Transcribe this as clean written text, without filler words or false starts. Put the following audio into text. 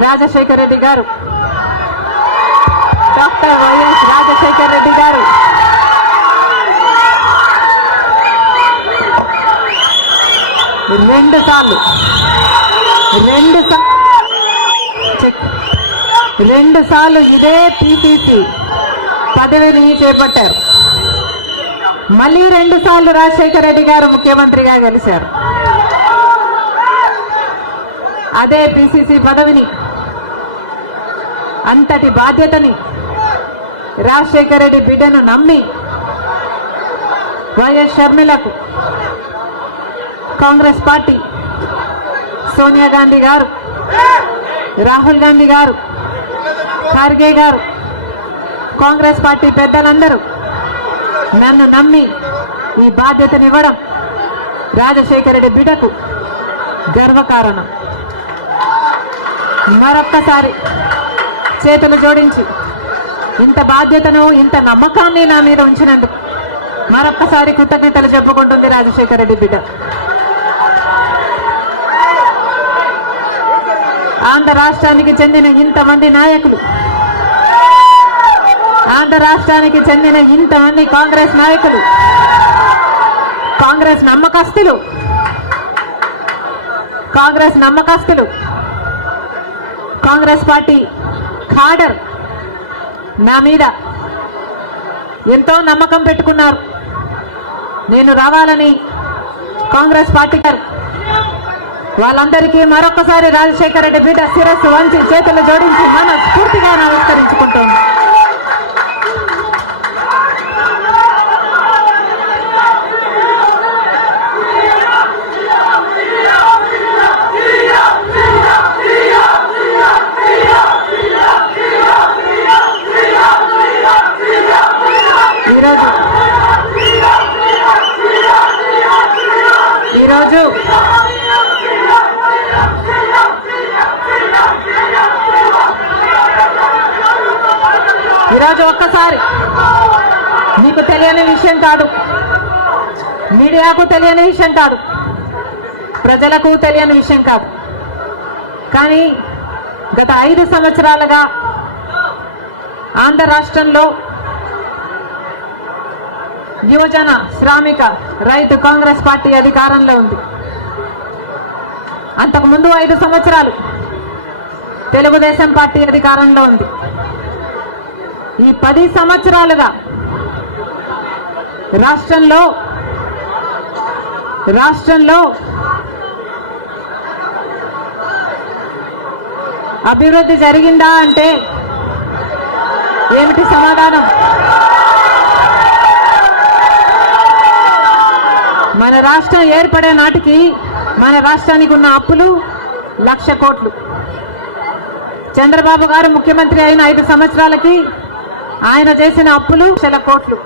రాజశేఖర రెడ్డి గారు, doctor YS Rajasekhara Reddy గారు రెండు సార్లు ఇదే పిసిసి పదవిని చేపట్టారు. మళ్ళీ 2 సార్లు రాజశేఖర రెడ్డి గారు ముఖ్యమంత్రిగా గెలిచారు. అదే పిసిసి పదవిని, అంతటి బాధ్యతని రాజశేఖర రెడ్డి బిడ్డను నమ్మి వైఎస్ షర్మిలకు కాంగ్రెస్ పార్టీ, సోనియా గాంధీ గారు, రాహుల్ గాంధీ గారు, ఖార్గే గారు, కాంగ్రెస్ పార్టీ పెద్దలందరూ నన్ను నమ్మి ఈ బాధ్యతనివ్వడం రాజశేఖర రెడ్డి బిడ్డకు గర్వకారణం. మరొక్కసారి చేతులు జోడించి ఇంత బాధ్యతను, ఇంత నమ్మకాన్ని నా మీద ఉంచినందుకు మరొక్కసారి కృతజ్ఞతలు చెప్పుకుంటుంది రాజశేఖర రెడ్డి బిడ్డ. ఆంధ్ర రాష్ట్రానికి చెందిన ఇంతమంది నాయకులు, ఆంధ్ర రాష్ట్రానికి చెందిన ఇంతమంది కాంగ్రెస్ నాయకులు, కాంగ్రెస్ నమ్మకస్తులు, కాంగ్రెస్ పార్టీ ఖాడర్ నా మీద ఎంతో నమ్మకం పెట్టుకున్నారు. నేను రావాలని కాంగ్రెస్ పార్టీ వాళ్ళందరికీ మరొకసారి రాజశేఖర రెడ్డి బిడ్డ శిరస్సు వంచి చేతులు జోడించి మనస్ఫూర్తిగా నమస్కరించుకుంటోంది. ఈరోజు ఒక్కసారి మీకు తెలియని విషయం కాదు, మీడియాకు తెలియని విషయం కాదు, ప్రజలకు తెలియని విషయం కాదు, కానీ గత 5 సంవత్సరాలుగా ఆంధ్ర రాష్ట్రంలో యువజన శ్రామిక రైతు కాంగ్రెస్ పార్టీ అధికారంలో ఉంది. అంతకుముందు 5 సంవత్సరాలు తెలుగుదేశం పార్టీ అధికారంలో ఉంది. ఈ 10 సంవత్సరాలుగా రాష్ట్రంలో అభివృద్ధి జరిగిందా అంటే ఏమిటి సమాధానం? మన రాష్ట్రం ఏర్పడే నాటికి మన రాష్ట్రానికి ఉన్న అప్పులు 1,00,000 కోట్లు. చంద్రబాబు గారు ముఖ్యమంత్రి అయిన 5 సంవత్సరాలకి ఆయన చేసిన అప్పులు 1,00,000 కోట్లు.